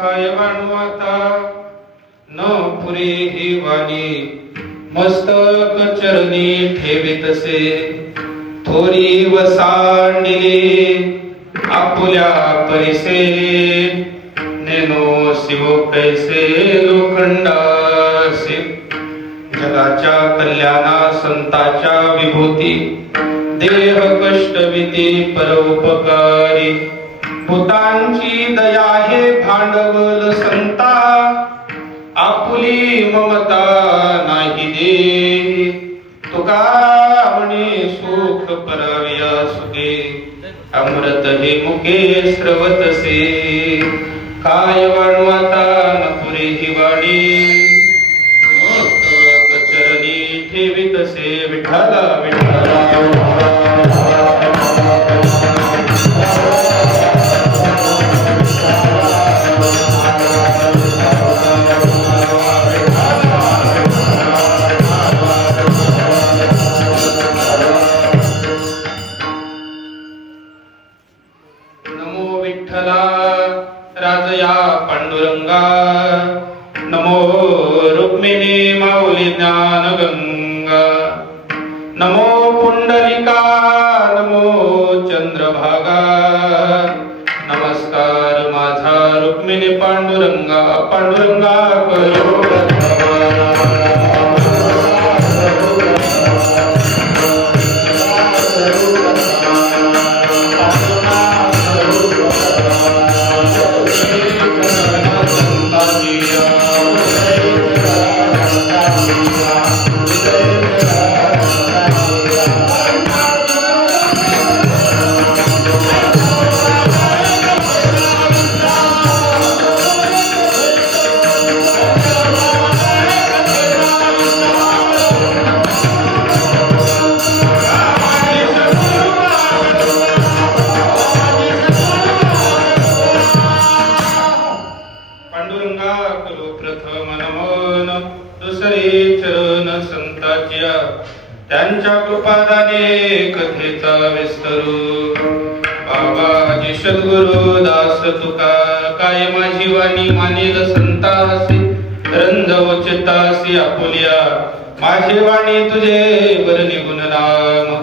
काय आणू आता न पुरे ही वाणी मस्तक चरणी ठेवितसे थोरी वसांडिले आपुल्या परिसे नेनो शिव कैसे लोखंडासी जगाच्या कल्याणा संताच्या विभूती देह कष्टविती परोपकारी भूतांची दया हे भांडवल संता आपुली ममता नाही दे तुका म्हणे सुख पराव्या सुखे अमृत हे मुखे स्रवतसे काय वाणू आता न पुरे ही वाणी मस्तक चरणी ठेवितसे विठ्ठला विठ्ठला राजया पांडुरंगा नमो रुक्मिणी माऊली ज्ञान गंगा नमो पुंडलिका नमो चंद्रभागा नमस्कार माझा रुक्मिणी पांडुरंगा पांडुरंगा करो त्यांच्या कृपादाने कथेचा विस्तरू बाबाजी सद्गुरु दास तुका काय माझी वाणी मानेल संतासी रंजव चित्तासी आपुल्या माझी वाणी तुझे वर निगुण नाम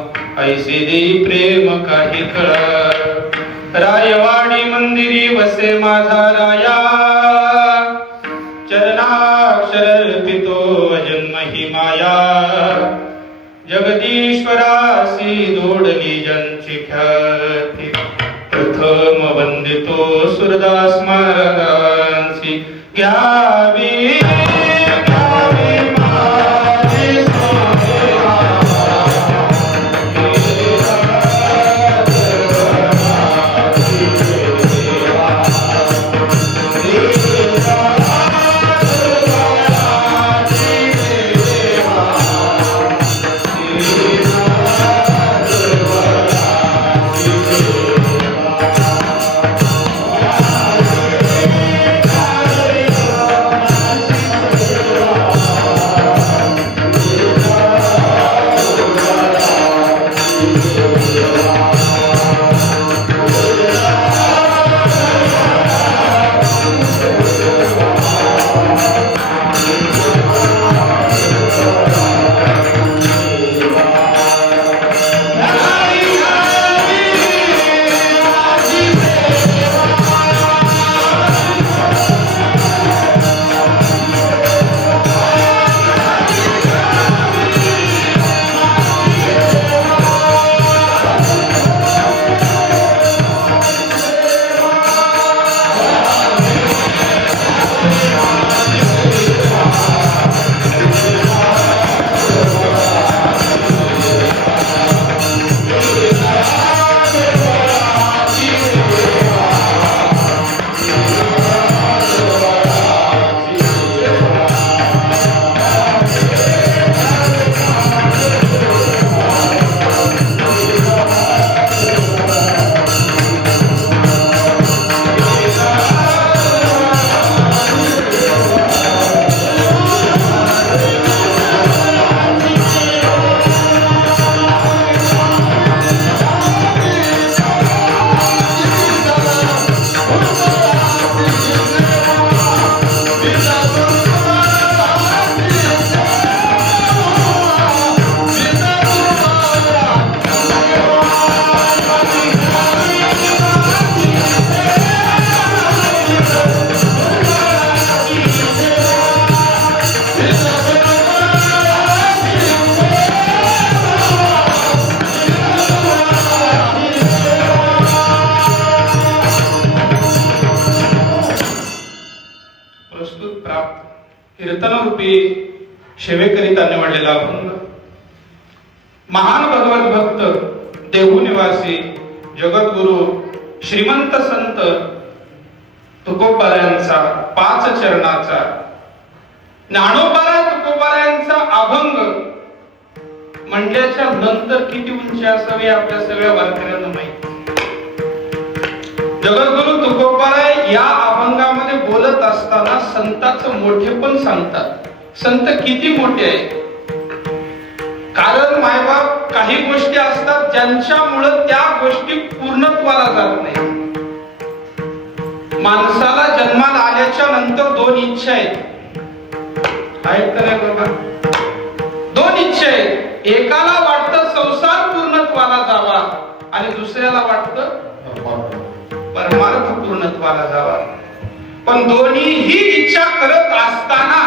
ऐसे देई प्रेम काही कळा रायवाडी मंदिरी वसे माझा राया चरणाक्षर पितो अजन्म ही माया जगदीश्वरासी जोडली ज्यांची ख्याती प्रथम वंदितो सुरदास महाराजांची घ्यावी प्रस्तुत प्राप्त कीर्तनरूपी सेवेकरिता निवडलेला अभंग महान भगवत भक्त देहू निवासी जगद्गुरु श्रीमंत संत तुकोबारायांचा 5 चरणाचा ज्ञानोबाराय तुकोबारायांचा अभंग म्हटल्याच्या नंतर किती उंची असावी आपल्या सगळ्या वारकऱ्यांना माहिती. जगद्गुरु तुकोबाराय या अभंगामध्ये बोलत असताना संताचं मोठेपण सांगतात. संत किती मोठे आहेत. कारण मायबाप काही गोष्टी असतात ज्यांच्यामुळे त्या गोष्टी पूर्णत्वाला जात नाही. माणसाला जन्माला आल्याच्या नंतर 2 इच्छा आहेत का नाही बाबा? 2 इच्छा आहेत. एकाला वाटतं संसार पूर्णत्वाला जावा आणि दुसऱ्याला वाटतं परमार्थ पूर्णत्वाला जावा. पण दोन्हीही इच्छा करत असताना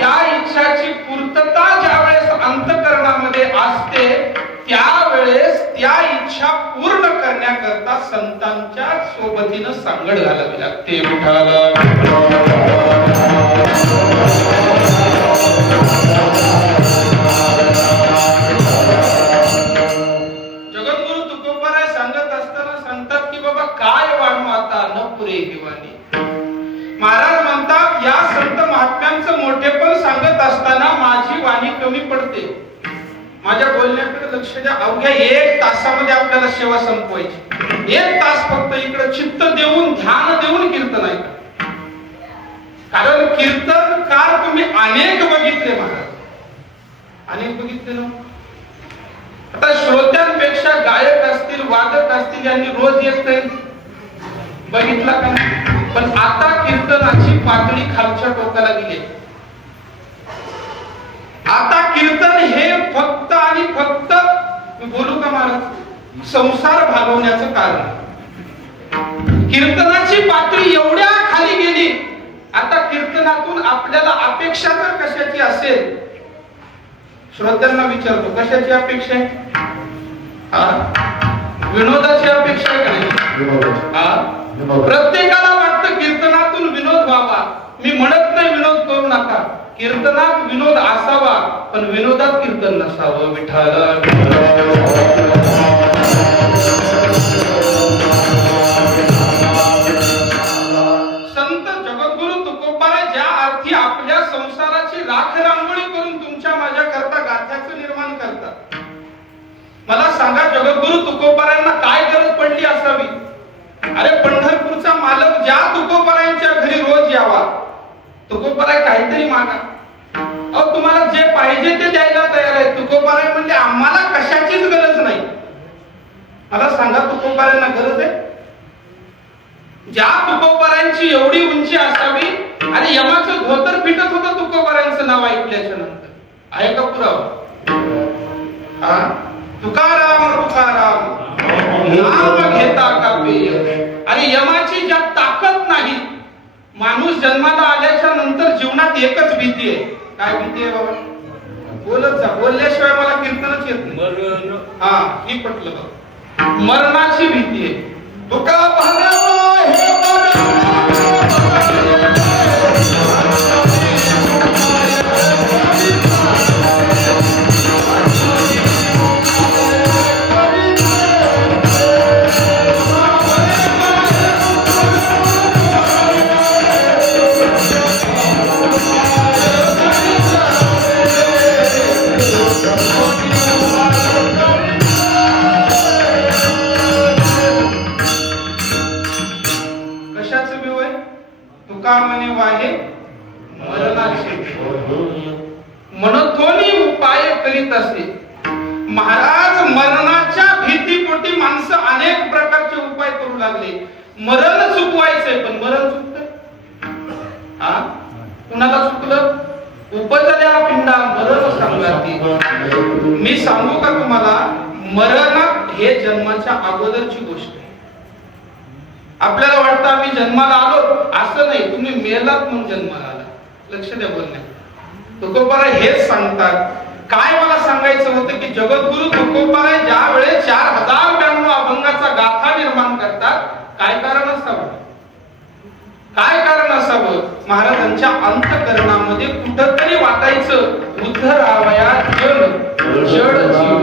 या इच्छाची पूर्तता ज्यावेळेस अंतःकरणामध्ये असते त्यावेळेस त्या इच्छा पूर्ण करण्याकरता संतांच्या सोबतीनं सांगड घालावी लागते. जगद्गुरु तुकोबाराय सांगत असताना सांगतात की बाबा काय वाढू आता न पुरे दिवाणी. महाराज म्हणतात या संत महात्म्यांचं मोठेपण सांगत असताना माझी वाणी कमी पडते. माझ्या बोलण्याकडे लक्ष द्या. अवघ्या 1 तासामध्ये आपल्याला सेवा संपवायची. 1 तास फक्त इकडे चित्त देऊन ध्यान देऊन कीर्तन ऐका. कारण कीर्तनकार तुम्ही अनेक बघितले महाराज, अनेक बघितले ना. आता श्रोत्यांपेक्षा गायक असतील वादक असतील यांनी रोज येत बघितला का? पण आता कीर्तनाची पातळी खालच्या टोकाला गेली. आता कीर्तन हे फक्त आणि फक्त बोलू का महाराज संसार भागवण्याचं कारण. कीर्तनाची पातळी एवढ्या खाली गेली. आता कीर्तनातून आपल्याला अपेक्षा जर कशाची असेल, श्रोत्यांना विचारतो कशाची अपेक्षा आहे? विनोदाची अपेक्षा आहे का नाही? प्रत्येकाला वाटतं कीर्तनातून विनोद व्हावा. मी म्हणत नाही विनोद करू नका. कीर्तनात विनोद असावा पण विनोदात कीर्तन नसावं. विठ्ठल संत जगद्गुरु तुकोबाराय ज्या अर्थी आपल्या संसाराची राख रांगोळी करून तुमच्या माझ्या करता गाथ्याचं निर्माण करतात. मला सांगा जगद्गुरु तुकोबारायांना काय गरज पडली असावी? अरे पंढरपूरचा मालक ज्या तुकोबारायांच्या घरी रोज यावा. तुकोबाराय काहीतरी मागा. अहो तुम्हाला जे पाहिजे ते द्यायला तयार आहे. तुकोबाराय म्हणजे आम्हाला कशाचीच गरज नाही. मला सांगा तुकोबारायांना गरज आहे? ज्या तुकोबारायांची एवढी उंची असावी आणि यमाचं धोतर फिटत होतं तुकोबारायांचं नाव ऐकल्याच्या नंतर. आहे का पुरावा? तुकाराम तुकाराम नाम घेता का पेय. आणि यमाची ज्या ताकद नाही. माणूस जन्माला आल्याच्या नंतर जीवनात एकच भीती आहे. काय भीती आहे बाबा? बोलत जा. बोलल्याशिवाय मला कीर्तनच येत नाही. ही पटलं बघ. मरणाची भीती आहे. तुका वाहे मरणाचे म्हणतोनी उपाय करीत असते. महाराज मरणाच्या भीतीपोटी माणसं अनेक प्रकारचे उपाय करू लागले. मरण चुकवायचंय पण मरण चुकतंय. कुणाला चुकलं? उपजल्या पिंडा मरण सांगाती. मी सांगू का तुम्हाला? मरण हे जन्माच्या अगोदरची गोष्ट आहे. आपल्याला वाटतं आम्ही जन्माला आलो असं नाही तुम्ही मेलात म्हणून जन्माला आला. लक्ष द्या बोलण्यात. तुकोबाराय हेच सांगतात. काय मला सांगायचं होतं की जगद्गुरु तुकोबाराय ज्या वेळेस 4092 अभंगाचा गाथा निर्माण करतात, काय कारण असावं? काय कारण असावं? महाराजांच्या अंतःकरणामध्ये कुठंतरी वाटायचं उद्धरावया जन जड जीव,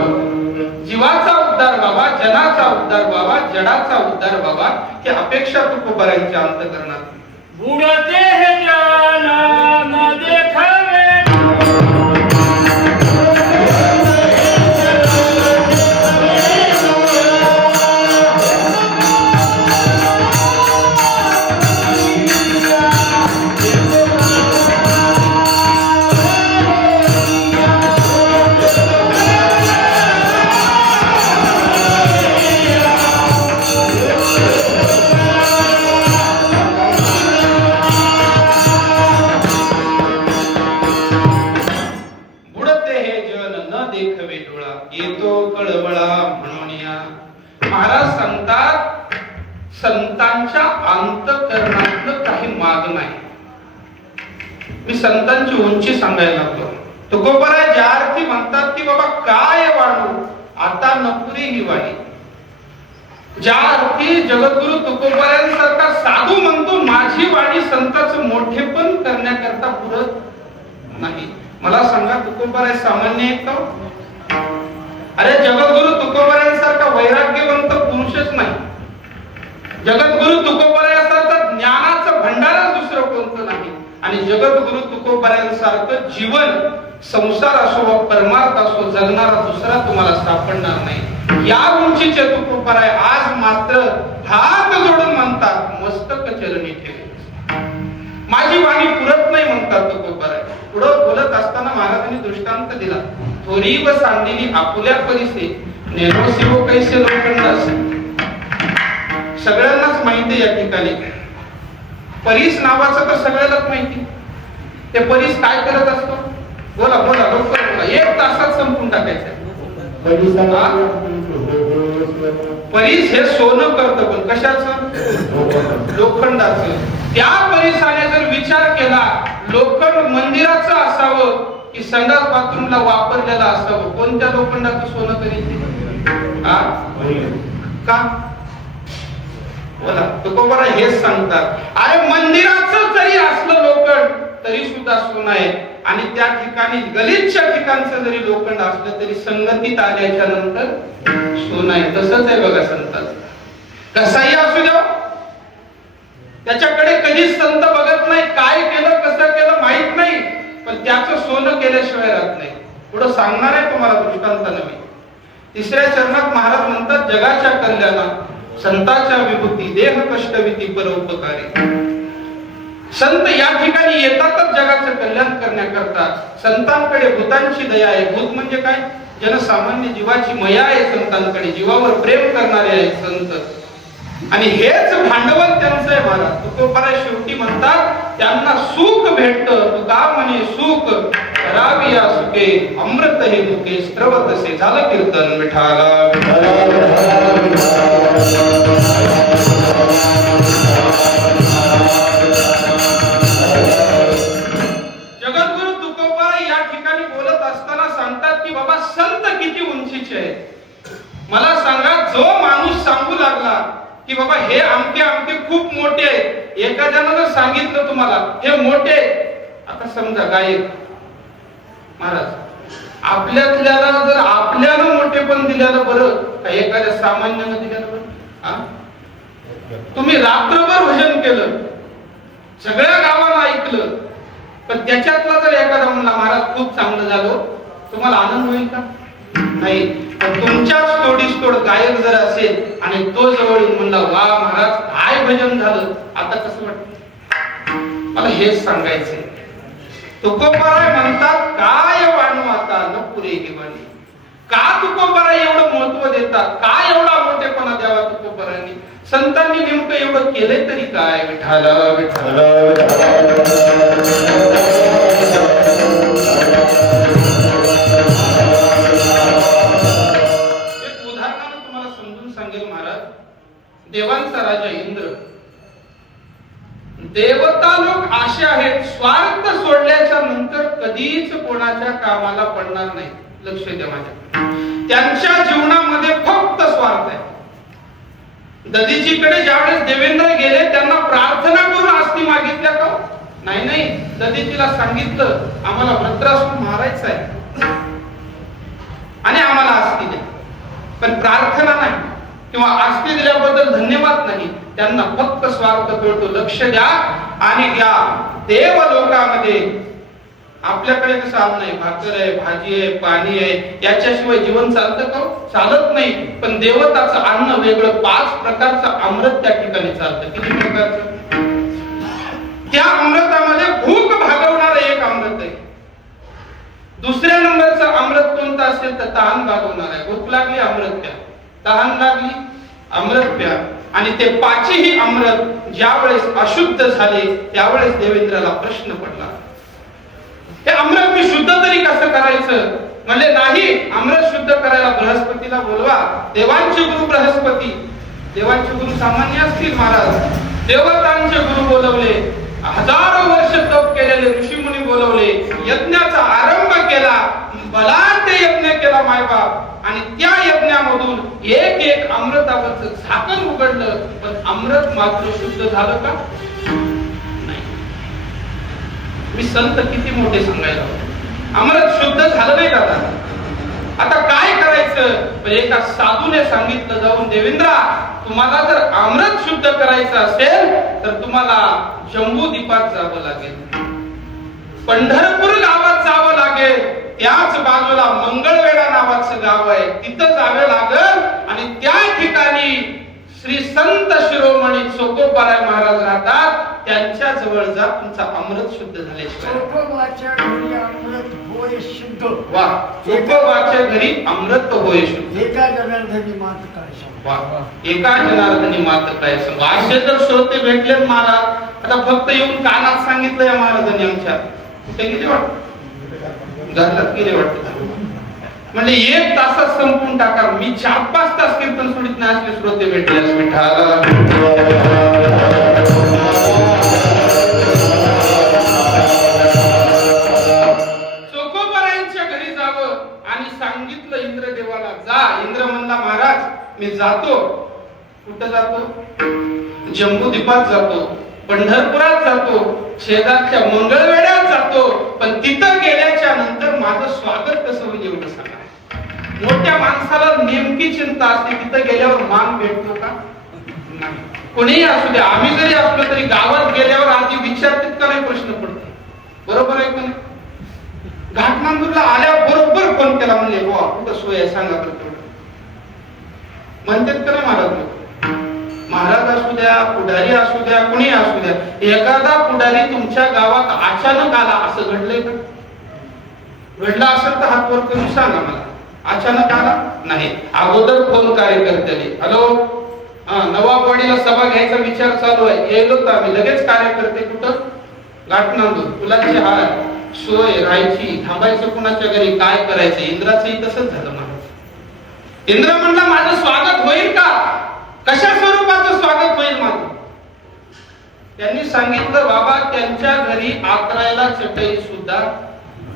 जीवाचा उद्धार व्हावा, जनाचा उद्धार व्हावा, जडाचा उद्धार व्हावा, ही अपेक्षा तुकोबारायांच्या अंतःकरणात. बुडते हे जन न देखावे, महाराज सांगतात संतांच्या अंतःकरणातलं काही माग नाही. मी संतांची उंची सांगायला लागलो. तुकोबाराय ज्या अर्थी म्हणतात की बाबा काय वाढू आता नपुरी ही वाणी, ज्या अर्थी जगद्गुरु तुकोबारायांसारखा साधू म्हणतो माझी वाणी संतांचं मोठेपण करण्याकरता पुरत नाही. मला सांगा तुकोबाराय सामान्य आहेत का? अरे जगद्गुरु तुकोबारायांसारखा वैराग्यवंत पुरुषच नाही. जगद्गुरु तुकोबारायांसारखा ज्ञानाचं भंडारच दुसरं कोणतं नाही. आणि जगद्गुरु तुकोबारायांसारखं जीवन संसार असो वा परमार्थ असो जगणारा दुसरा तुम्हाला सापडणार नाही. या उंचीचे तुकोबाराय आज मात्र हात जोडून म्हणतात मस्तक चरणी ठेवे, माझी वाणी पुरत नाही म्हणतात तुकोबाराय. पुढं बोलत असताना महाराजांनी दृष्टांत दिला. थोरी व सांडिली आपुल्या परिसे नेनो शिव कैसे लोखंड असे. सगळ्यांनाच माहिती या ठिकाणी परीस नावाचं तर सगळ्यालाच माहिती. ते परीस काय करत असतो? बोला बोला लवकर बोला. 1 तासात संपून टाकायचं. परीस हे सोनं करतं, पण कशाचं? लोखंडाचं. त्या परीसाने जर विचार केला लोखंड मंदिराचं असावं की संडास बाथरूमला वापरलेलं असावं, कोणत्या लोखंडाचं सोनं करीत? का? बोला. तुकोबाराय हेच सांगतात. अरे मंदिराचं जरी असलं लोखंड तरी सुद्धा सोनं आहे. आणि त्या ठिकाणी गलिच्छ ठिकाणचं जरी लोखंड असलं तरी संगतीत आल्याच्या नंतर सोनं आहे. तसंच आहे बघा संतांचं. कसाही असू द्या, त्याच्याकडे कधीच संत बघत नाही. काय केलं कसं केलं माहित नाही, पण त्याचं सोनं केल्याशिवाय राहत नाही. पुढे सांगणार आहे तुम्हाला दृष्टांतानं मी. 3ऱ्या चरणात महाराज म्हणतात जगाच्या कल्याणात संतांच्या विभूती देह कष्टविती परोपकारी. संत या ठिकाणी येतातच जगाचं कल्याण करण्याकरता. संतांकडे भूतांची दया आहे. भूत म्हणजे काय? जनसामान्य जीवाची मया आहे संतांकडे. जीवावर प्रेम करणारे आहेत संत. आणि हेच भांडवल त्यांचं आहे महाराज. तुकोबाराय शेवटी म्हणतात त्यांना सुख भेटतं. तुका म्हणे सुख करावी या सुखे अमृत हे मुखे स्त्रवतसे. झालं कीर्तन विठाला. जगद्गुरु तुकोबाराय या ठिकाणी बोलत असताना सांगतात की बाबा संत किती उंचीचे आहेत. मला सांगा जो माणूस सांगू लागला की बाबा हे आमके आमके खूप मोठे आहेत, एखाद्यानं जर सांगितलं तुम्हाला हे मोठे, आता समजा गायक महाराज आपल्यातल्याला जर आपल्याला मोठेपण दिल्यानं बरं का एखाद्या सामान्यानं दिल्यानं बरं? तुम्ही रात्रभर भजन केलं, सगळ्या गावाला ऐकलं, पण त्याच्यातला जर एखादा म्हणला महाराज खूप चांगलं झालं, तुम्हाला आनंद होईल का? नाही. पण तुमच्याच तोडीस तोड गायक जर असेल आणि तो जवळ म्हणला वा महाराज काय भजन झालं, आता कसं वाटत? मला हेच सांगायचंय. तुकोबाराय म्हणतात काय वाणू आता न पुरे वाणी. का तुकोबाराय एवढं महत्व देतात? काय एवढा मोठेपणा द्यावा तुकोबारायांनी? संतांनी नेमकं एवढं केलंय तरी काय? विठाला विठाला. एक उदाहरणानं तुम्हाला समजून सांगेल महाराज. देवांचा राजा इंद्र, देवता लोक असे आहेत, स्वार्थ सोडल्याच्या नंतर कधीच कोणाच्या कामाला पडणार नाही. लक्ष द्या माझ्या, त्यांच्या जीवनामध्ये फक्त स्वार्थ आहे. दधीचीकडे ज्यावेळेस देवेंद्र गेले, त्यांना प्रार्थना करून आस्ती मागितल्या का? नाही. दधीचीला सांगितलं आम्हाला वृत्रासूर मारायचं आहे आणि आम्हाला आस्ती द्या, पण प्रार्थना नाही किंवा आस्ती दिल्याबद्दल धन्यवाद नाही. त्यांना फक्त स्वार्थ कळतो. लक्ष द्या आणि द्या. देव लोकांमध्ये आपल्याकडे कसं अन्न आहे, भाकर आहे, भाजी आहे, पाणी आहे, याच्याशिवाय जीवन चालतं का? चालत नाही. पण देवताचं अन्न वेगळं, 5 प्रकारचं अमृत त्या ठिकाणी चालतं. किती प्रकारचं? त्या अमृतामध्ये भूक भागवणारं एक अमृत आहे. दुसऱ्या नंबरचं अमृत कोणतं असेल तर तहान भागवणार आहे. भूक लागली अमृत प्या, तहान लागली अमृत प्या. आणि ते 5ही अमृत ज्यावेळेस अशुद्ध झाले त्यावेळेस देवेंद्राला प्रश्न पडला, हे अमृत मी शुद्ध तरी कसं करायचं? म्हणले नाही, अमृत शुद्ध करायला बृहस्पतीला बोलवा. देवांचे गुरु बृहस्पती, देवांचे गुरु सामान्य असतील महाराज, देवतांचे गुरु बोलवले, हजारो वर्ष तप केलेले ऋषीमुनी बोलवले, यज्ञाचा आरंभ केला, बलाढ्य यज्ञ केला मायबाप. आणि त्या यज्ञामधून एक अमृतावरचं झाकण उघडलं, पण अमृत मात्र शुद्ध झालं का? नाही. मी संत किती मोठे सांगायला, अमृत शुद्ध झालं नाही का? आता काय करायचं? पण एका साधूने सांगितलं जाऊन, देवेंद्रा तुम्हाला जर अमृत शुद्ध करायचं असेल तर तुम्हाला जम्बूद्वीपात जावं लागेल, पंढरपूर गावात जावं लागेल. त्याच बाजूला मंगळवेढा नावाचं गाव आहे, तिथं जावे लागेल. आणि त्या ठिकाणी श्री संत शिरोमणी चोकोबाराय महाराज राहतात, त्यांच्या जवळ जा, तुमचा अमृत शुद्ध झाल्याशिवाय. चोकोबाच्या घरी अमृत होय शुद्ध. वा, चोकोबाच्या घरी अमृत होय शुद्ध. एका जनार्दनी मात काय सांग. वा, एका जनार्दनी मात काय सांग. असे जर श्रोते भेटले महाराज, आता फक्त येऊन कानात सांगितलं या महाराजांनी आमच्या, कुठे गेले वाटत, घरात गेले वाटत. म्हणजे 1 तासात संपून टाका. मी 4-5 तास कीर्तन सोडित नाही असले श्रोते भेटले. चोकोबारायांच्या घरी जावं आणि सांगितलं इंद्रदेवाला, जा. इंद्र म्हणला महाराज मी जातो. कुठं जातो? जम्बूद्वीपात जातो, पंढरपुरात जातो, शेजारच्या मंगळवेढ्यात जातो. पण तिथं गेल्याच्या नंतर माझं स्वागत कसं होईल एवढं सांगा. मोठ्या माणसाला नेमकी चिंता असते, तिथं गेल्यावर मान भेटतो का? नाही. कोणीही असू द्या, आम्ही जरी असलो तरी गावात गेल्यावर आधी विचारतात का नाही प्रश्न पडतो. बरोबर आहे का नाही? घाटनांदूरला आल्यावर बरोबर फोन केला, म्हणले वा कुठं सोय आहे सांगा तर तेवढं म्हणतात का नाही महाराज? महाराज असू द्या, पुढारी असू द्या, कुणी असू द्या, एखादा पुढारी तुमच्या गावात अचानक आला असं घडलंय का? घडला असेल तर हात वर करून सांगा मला. अचानक आला नाही, अगोदर फोन कार्यकर्त्याने, हॅलो नवाबवाडीला सभा घ्यायचा विचार चालू आहे, येलो तर आम्ही लगेच कार्यकर्ते कुठं? घाटनांदूर. फुलाची हार, सोय, राहायची, थांबायचं कुणाच्या घरी, काय करायचं? इंद्राचंही तसंच झालं महाराज. इंद्र म्हणला माझं स्वागत होईल का? कशा स्वरूपाचं स्वागत होईल माझं? त्यांनी सांगितलं बाबा त्यांच्या घरी आकरायला चटई सुद्धा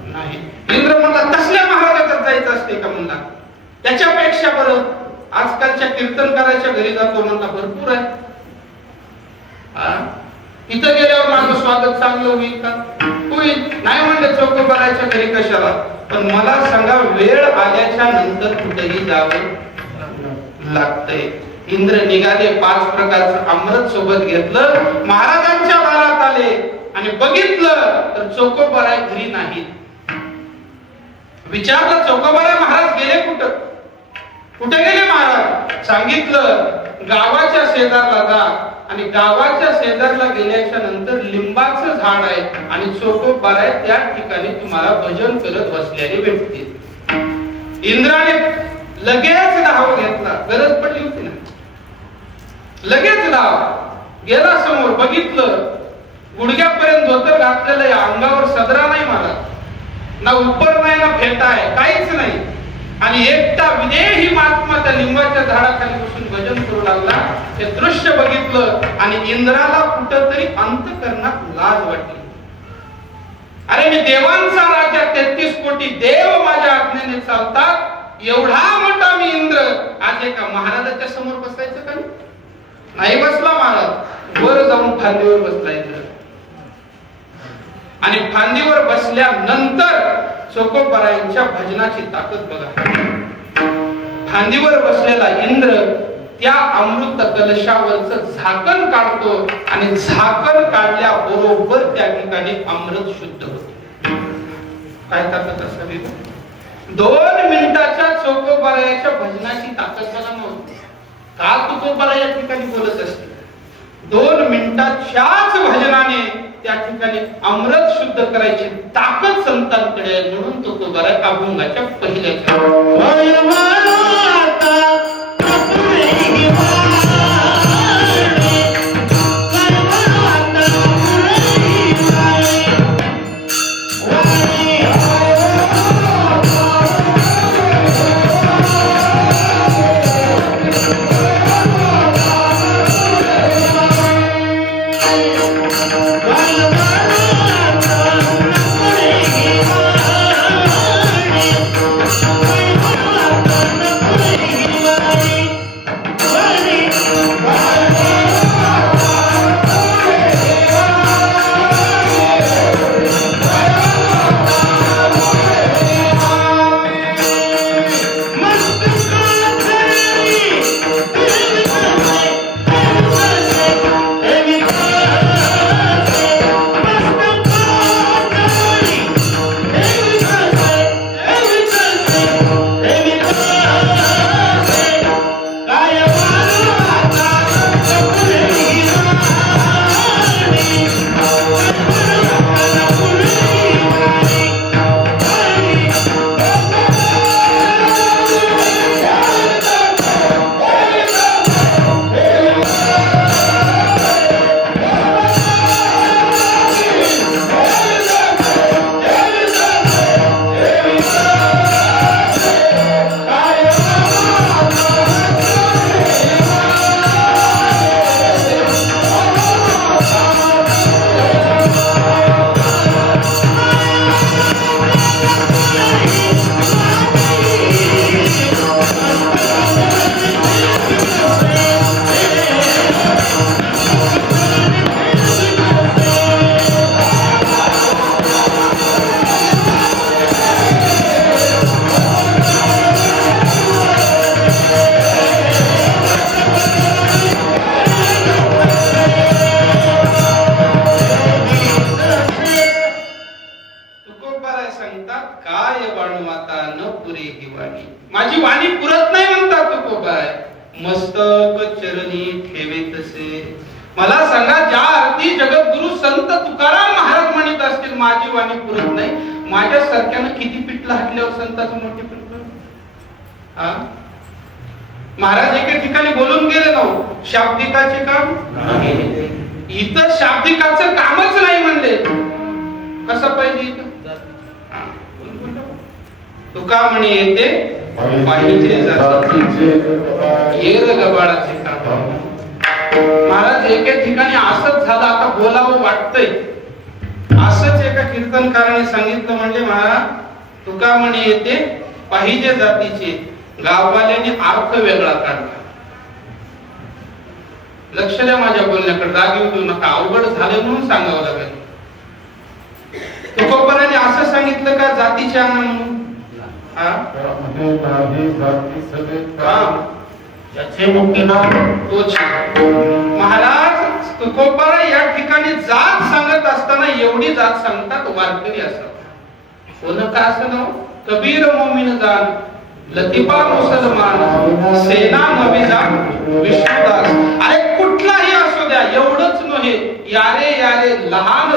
नाही. इंद्र म्हणला तसल्या महाराजाच्यात जायचं असते का? म्हणला त्याच्यापेक्षा बरं आजकालच्या कीर्तनकाराच्या घरी जातो. म्हणला भरपूर आहे. इथं गेल्यावर माझं स्वागत चांगलं होईल का? होईल. नाही म्हणलं चोकोबाराच्या घरी कशाला? पण मला सांगा, वेळ आल्याच्या नंतर कुठेही जावं लागतंय. इंद्र निघाले, 5 प्रकारचं अमृत सोबत घेतलं, महाराजांच्या दारात आले आणि बघितलं तर चोकोबाराय घरी नाही. विचारलं चोकोबाराय महाराज गेले कुठं? कुठे गेले महाराज? सांगितलं गावाच्या शेजारला जा. आणि गावाच्या शेजारला गेल्याच्या नंतर लिंबाचं झाड आहे आणि चोकोबाराय त्या ठिकाणी तुम्हाला भजन करत बसलेले भेटतील. इंद्राने लगेच धाव घेतला, गरज पडली होती ना, लगेच धाव गेला. समोर बघितलं, गुडघ्यापर्यंत धोतर घातलेलं आहे, अंगावर सदरा नाही महाराज, ना उपर नाही ना फेटा आहे, काहीच नाही. आणि एकटा विदेही महात्मा त्या लिंबाच्या झाडाखाली बसून भजन करू लागला. ते दृश्य बघितलं आणि इंद्राला कुठंतरी अंतकरणात लाज वाटली. अरे मी देवांचा राजा, 33 कोटी देव माझ्या आज्ञेने चालतात, एवढा मोठा मी इंद्र आज एका महाराजाच्या समोर बसायचं का? नाही बसला महाराज, वर जाऊन फांदीवर बसला इंद्र. आणि फांदीवर बसल्यानंतर चोखोबरायांच्या भजनाची ताकद बघा. फांदीवर बसलेला इंद्र त्या अमृत कलशावरचं झाकण काढतो आणि झाकण काढल्याबरोबर त्या ठिकाणी अमृत शुद्ध होते. काय ताकद असावी? 2 मिनिटाच्या चोखोबरायाच्या भजनाची ताकद बघा नव्हती. का तुकोबरा या ठिकाणी बोलत असते? 2 मिनिटाच्याच भजनाने त्या ठिकाणी अमृत शुद्ध करायची ताकद संतांकडे आहे. म्हणून तुकोबरा अभंगाच्या पहिल्या माझी वाणी पुरत नाही म्हणतात तुकोबाय. मस्तक चरणी ठेवे तसे. मला सांगा, ज्या अर्थी जगद्गुरु संत तुकाराम महाराज म्हणत असतील माझी वाणी पुरत नाही, माझ्या सारख्यानं किती पिठलं हाटल्यावर संताचं मोठे पिठलं. महाराज एके ठिकाणी बोलून गेले ना, शाब्दिकाचे काम इथं शाब्दिकाचं कामच नाही म्हणले. कसं पाहिजे इथं? तुका म्हणे येते पाहिजे गबाळाचे काम. महाराज एके ठिकाणी असंच झालं, आता बोलावं वाटतंय. असंच एका कीर्तनकाराने सांगितलं, म्हणजे महाराज तुका म्हणे येते पाहिजे जातीचे. गाववाल्याने अर्थ वेगळा काढला. लक्ष द्या माझ्या बोलण्याकडे, राग येऊ देऊ नका. अवघड झालं म्हणून सांगावं लागेल. तुकोबराने असं सांगितलं का जातीचे आणा म्हणून? महाराज तुकोबरा या ठिकाणी जात सांगत असताना एवढी जात सांगतात, वारकरी असतात. कोण का असं नाव? कबीर मोमीन जान, लतिफा मुसलमान, सेना नवी जान, विष्णुदास. अरे कुठलाही असू द्या, एवढंच नव्हे, यारे यारे लहान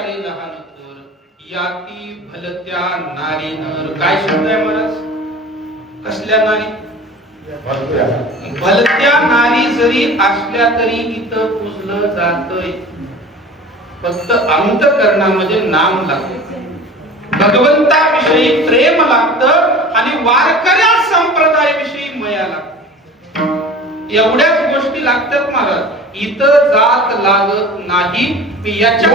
सारे लहान थोर याती भलत्या नारी नर. काय शब्द आहे महाराज? कसल्या नारी? भलत्या नारी जरी असल्या तरी इथं पुजलं जातंय. फक्त अंतःकरणामध्ये नाम लागतं, भगवंताविषयी प्रेम लागतं आणि वारकऱ्या संप्रदायाविषयी मया लागतं. एवढ्याच गोष्टी लागतात महाराज. इथं जात लागत नाही. मी याच्या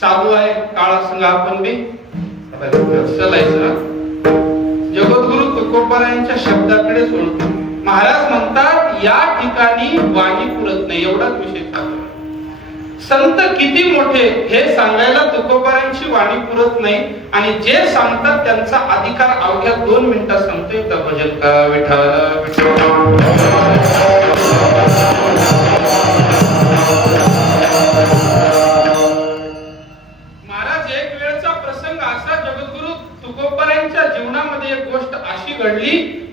चालू आहे काळा संघ आपण बी चलायचं. जगद्गुरु तुकोबारायांच्या शब्दाकडे सोडतो. महाराज म्हणतात या ठिकाणी वाणी पुरत नाही. एवढाच विषय चालू आहे. संत किती मोठे हे सांगायला तुकोबारायांची वाणी पुरत नाही. आणि जे सांगतात त्यांचा अधिकार अवघ्या 2 मिनिटात सांगतो. एकदा भजन का विठ्ठल जीवनामध्ये एक गोष्ट अशी घडली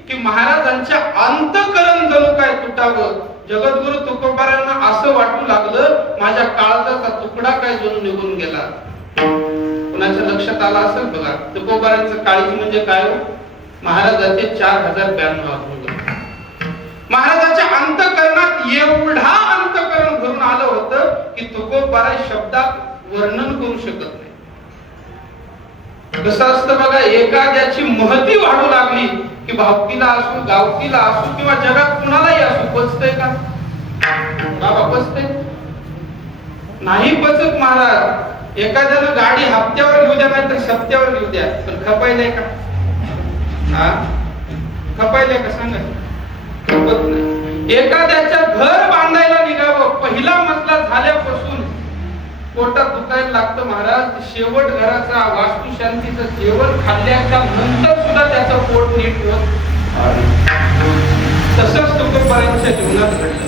की महाराजांच्या अंतःकरण जणू काय तुटावं. जगद्गुरु तुकोबारायांना असं वाटू लागलं माझ्या काळजाचा तुकडा काय जणू निघून गेला. कुणाच्या लक्षात आला असेल बघा. तुकोबारायांचं काळीज म्हणजे काय? महाराजांचे 4092 अभंग. महाराजांच्या अंतःकरणात एवढा अंतःकरण भरून आलं होतं की तुकोबारा शब्दात वर्णन करू शकत नाही. कसं असतं बघा, एखाद्याची महती वाढू लागली की भावकीला असू, गावकीला असू किंवा जगात कुणालाही असू, पचतंय का बाबा? पचतंय नाही पचत महाराज. एखाद्यानं गाडी हप्त्यावर घेऊ द्या नाही तर सप्त्यावर घेऊ द्या, पण खपायलाय का? हा खपायलाय का सांगा? खपत नाही. एखाद्याच्या घर बांधायला निघावं, पहिला मजला झाल्यापासून पोटात दुखायला लागतं महाराज. शेवट घराचा वास्तुशांतीचं जेवण खाल्ल्याच्या नंतर सुद्धा त्याचं पोट नीट होत. तसंच तुकोबारायांच्या जीवनात घडलं.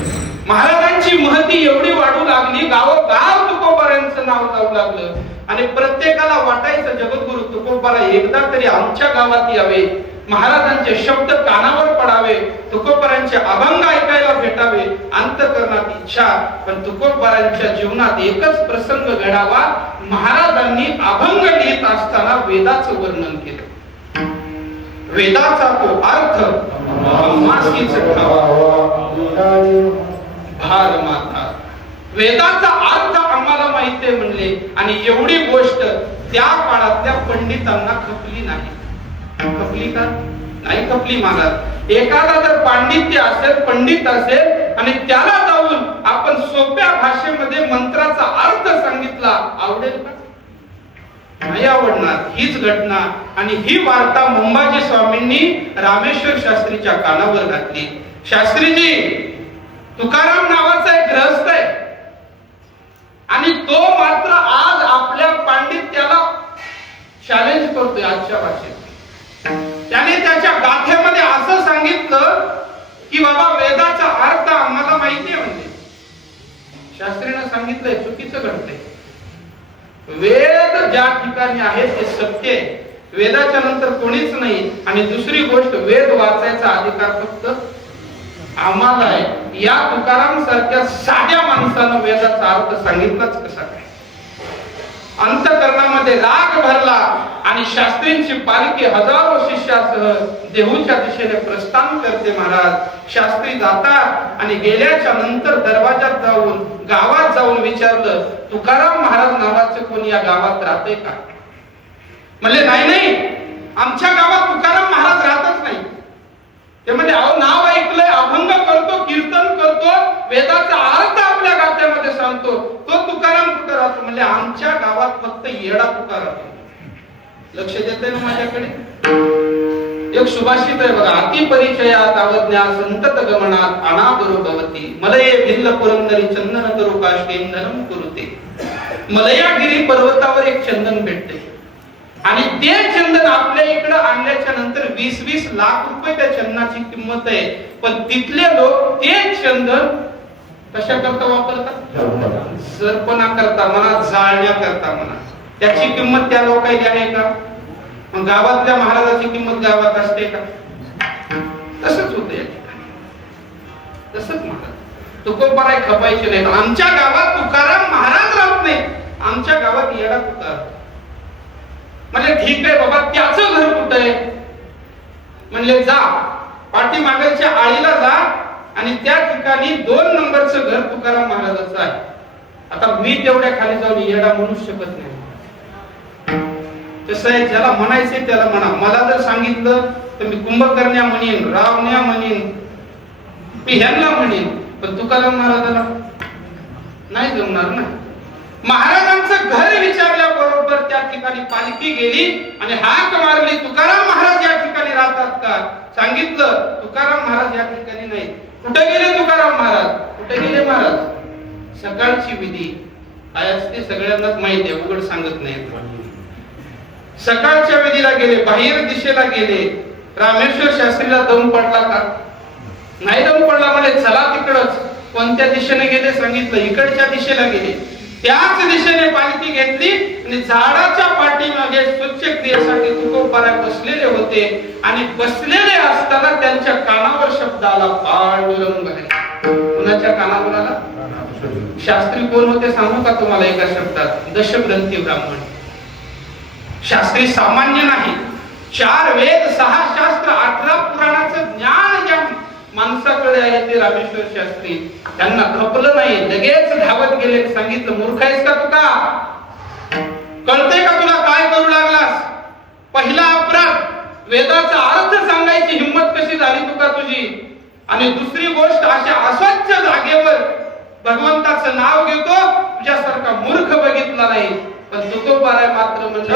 महाराजांची महती एवढी वाढू लागली, गावोगाव तुकोबारायांचं नाव जाऊ लागलं आणि प्रत्येकाला वाटायचं जगद्गुरु तुकोबारा एकदा तरी आमच्या गावात यावे, महाराजांचे शब्द कानावर पडावे, तुकोबारांचे अभंग ऐकायला भेटावे. अंतःकरणात इच्छा. पण तुकोबारांच्या जीवनात एकच प्रसंग घडावा. महाराजांनी अभंग लिहित असताना वेदाचं वर्णन केलं. वेदाचा तो अर्थ मासीच भार माता. वेदाचा अर्थ आम्हाला माहिती आहे म्हणले. आणि एवढी गोष्ट त्या काळातल्या पंडितांना खपली नाही. खपली का? नाही खपली महाराज. एखादा जर पांडित्य असेल, पंडित असेल आणि त्याला जाऊन आपण सोप्या भाषेमध्ये मंत्राचा अर्थ सांगितला, आवडेल का? नाही आवडणार. हीच घटना आणि ही वार्ता मुंबाजी स्वामींनी रामेश्वर शास्त्रीच्या कानावर घातली. शास्त्रीजी, तुकाराम नावाचा एक ग्रहस्थ आहे आणि तो मात्र आज आपल्या पांडित्याला चॅलेंज करतोय आजच्या भाषेत. त्याने त्याच्या गाथेमध्ये असं सांगितलं की बाबा वेदाचा अर्थ आम्हाला माहिती आहे. म्हणजे शास्त्रीनं सांगितलंय चुकीचं घडतंय. वेद ज्या ठिकाणी आहे ते सत्य आहे. वेदाच्या नंतर कोणीच नाही. आणि दुसरी गोष्ट, वेद वाचायचा अधिकार फक्त आम्हाला आहे. या तुकाराम सारख्या साध्या माणसानं वेदाचा अर्थ सांगितलाच कसा काय? अंतःकरणामध्ये राग भरला आणि शास्त्रींची पालखी हजारो शिष्यासह देहूच्या दिशेने प्रस्थान करते. महाराज शास्त्री जातात आणि गेल्याच्या नंतर दरवाजात जाऊन गावात जाऊन विचारलं, तुकाराम महाराज नावाचे कोणी या गावात राहते का? म्हणले नाही, आमच्या गावात तुकाराम महाराज राहतच नाही. ते म्हणजे अहो नाव ऐकलंय, अभंग करतो, कीर्तन करतो, वेदाचा अर्थ आपल्या गाथ्यामध्ये सांगतो, तो तुकाराम कुठे राहतो? म्हणजे आमच्या गावात फक्त येडा तुकाराम. लक्ष देते ना माझ्याकडे? एक सुभाषित आहे बघा, अति परिचयात अवज्ञा संतत गमनात अनाबरो भवती मलये भिल्ल पुरंदरी चंदन करू काष्ठेंदनम कुरुते. मलयागिरी पर्वतावर एक चंदन भेटते आणि ते चंदन आपल्या इकडे आणल्याच्या नंतर 20-20 लाख रुपये त्या चंदनाची किंमत आहे. पण तिथले लोक ते चंदन कशा करता वापरतात? सर्पणा करता म्हणा, जाळण्या करता म्हणा. त्याची किंमत त्या लोकांची आहे का? मग गावातल्या महाराजाची किंमत गावात असते का? तसंच होतं या ठिकाणी. तसंच म्हणतात तुकोबाराय खपायचे नाही. आमच्या गावात तुकाराम महाराज राहत नाही, आमच्या गावात येडा तुकाराम. म्हणजे ठीक आहे बाबा, त्याचं घर कुठं आहे? म्हणले जा पाठीमागच्या आळीला जा आणि त्या ठिकाणी 2 नंबरचं घर तुकाराम महाराजाचं आहे. आता मी तेवढ्या खाली जाऊन येडा म्हणू शकत नाही. कसं आहे, ज्याला म्हणायचे त्याला म्हणा. मला जर सांगितलं तर मी कुंभकर्ण्या म्हणेन, रावण्या म्हणेन, मी ह्यांना म्हणेन, पण तुकाराम महाराजाला नाही जमणार ना. महाराजांचं घर विचारल्याबरोबर त्या ठिकाणी पालखी गेली आणि हाक मारली, तुकाराम महाराज या ठिकाणी राहतात का? सांगितलं तुकाराम महाराज या ठिकाणी नाही. कुठे गेले तुकाराम महाराज? कुठे गेले महाराज? सकाळची विधी काय असते सगळ्यांनाच माहिती आहे, उघड सांगत नाही. सकाळच्या विधीला गेले, बाहेर दिशेला गेले. रामेश्वर शास्त्रीला दम पडला का? नाही दम पडला. म्हणजे चला तिकडच. कोणत्या दिशेने गेले? सांगितलं इकडच्या दिशेला गेले. त्याच दिशेने पालखी घेतली आणि झाडाच्या पाठीमागे स्वच्छ क्रियेसाठी तुकोबाराय बसलेले होते आणि बसलेले असताना त्यांच्या कानावर शब्द आला, पांडुरंग आहे. कुणाच्या कानावर आला? शास्त्री कोण होते सांगू का तुम्हाला एका शब्दात? दशग्रंथी ब्राह्मण. शास्त्री सामान्य नाही. 4 वेद, 6 शास्त्र, 18 पुराणाचं ज्ञान ज्या माणसाकडे आहे ते रामेश्वर शास्त्री. त्यांना खपलं नाही, लगेच धावत गेले. सांगितलं मूर्ख आहेस का तुका? कळतंय का तुला काय करू लागलास? पहिला अपराध, वेदाचा अर्थ सांगायची हिंमत कशी झाली तुका तुझी? आणि दुसरी गोष्ट, अशा अस्वच्छ जागेवर भगवंताचं नाव घेतो, तुझ्यासारखा मूर्ख बघितला नाही. पण तुकोबाराय मात्र म्हणजे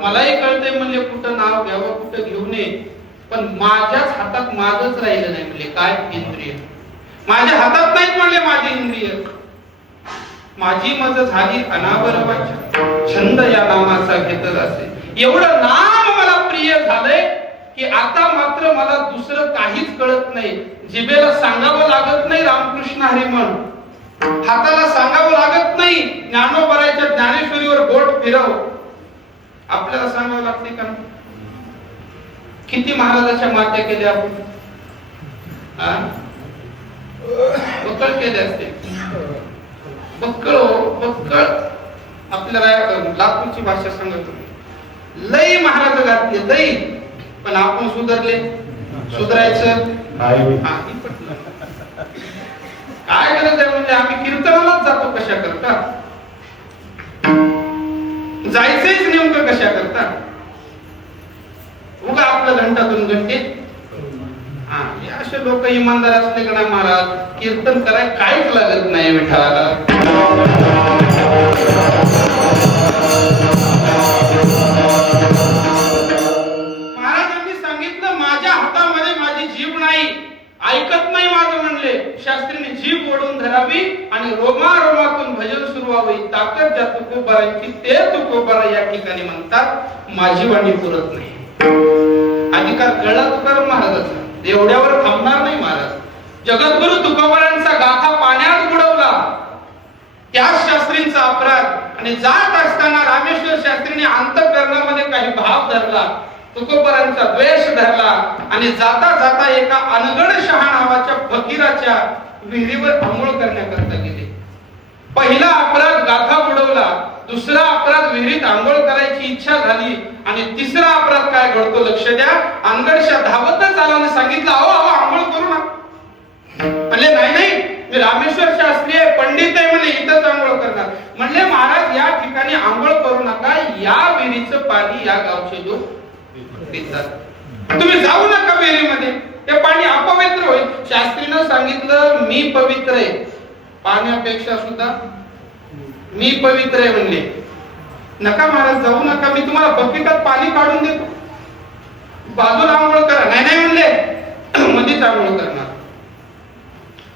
मलाही कळतंय म्हणजे कुठं नाव घ्यावं कुठं घेऊ नये, पण माझ्याच हातात माझंच राहिलं नाही. म्हणजे काय? इंद्रिय माझ्या हातात नाहीत म्हणले माझी इंद्रिय. माझी मज झाली अनावरवाची, छंद या नामाचा घेतच असे. एवढं नाम मला प्रिय झालंय की आता मात्र मला दुसरं काहीच कळत नाही. जिभेला सांगावं लागत नाही रामकृष्ण हरी म्हण, हाताला सांगावं लागत नाही ज्ञानोबरायच्या ज्ञानेश्वरीवर बोट फिरव. आपल्याला सांगावं लागते का? किती महाराजाच्या मात्या केल्या आपण? बक्कळ केले असते. बक्कळ बक्कळ आपल्याला लातूरची भाषा सांगतो. लई महाराज घातले लई, पण आपण सुधारले. सुधारायचं काय गरज आहे? म्हणजे आम्ही कीर्तनालाच जातो कशा करता? जायचंच नेमकं कशा करता? उगा आपलं घंटातून घंटे. हे असे लोक इमानदार असले का नाही महाराज, कीर्तन करायला काहीच लागत नाही विठ्ठलाला. महाराजांनी सांगितलं माझ्या हातामध्ये माझी जीभ नाही, ऐकत नाही माझं म्हणले. शास्त्रीने जीभ ओढून धरावी आणि रोमारोमातून भजन सुरू व्हावे ताकद ज्या तुकोबारांची ते तुकोबारा या ठिकाणी म्हणतात माझी वाणी पुरत नाही. अधिकार कळला तुकाराम महाराजांचा, एवढ्यावर थांबणार नाही महाराज. जगद्गुरु तुकोबारांचा गाथा पाण्यात बुडवला, त्याच शास्त्रींचा अपराध आणि जात असताना रामेश्वर शास्त्रीने अंतःकरणामध्ये काही भाव धरला, तुकोबारांचा द्वेष धरला आणि जाता जाता एका अनगड शहा नावाच्या फकीराच्या विहिरीवर आंघोळ करण्याकरता गेले. पहिला अपराध गाथा बुडवला, दुसरा अपराध विहिरीत आंघोळ करायची इच्छा झाली आणि तिसरा अपराध काय घडतो लक्ष द्या. अनगडशा धावतच आला आणि सांगितलं अहो अहो आंघोळ करू नका. म्हणले नाही नाही मी रामेश्वर शास्त्री आहे, पंडित आहे, म्हणले इथंच आंघोळ करणार. म्हणले महाराज या ठिकाणी आंघोळ करू नका, या विहिरीचं पाणी या गावचे लोक पितात, तुम्ही जाऊ नका विहिरीमध्ये, ते पाणी अपवित्र होईल. शास्त्रीनं सांगितलं मी पवित्र आहे, पाण्यापेक्षा सुद्धा मी पवित्र आहे. म्हणले नका महाराज जाऊ नका, मी तुम्हाला बकेटात पाणी काढून देतो, बाजूला आंघोळ करा. नाही नाही म्हणले मध्येच आंघोळ करणार.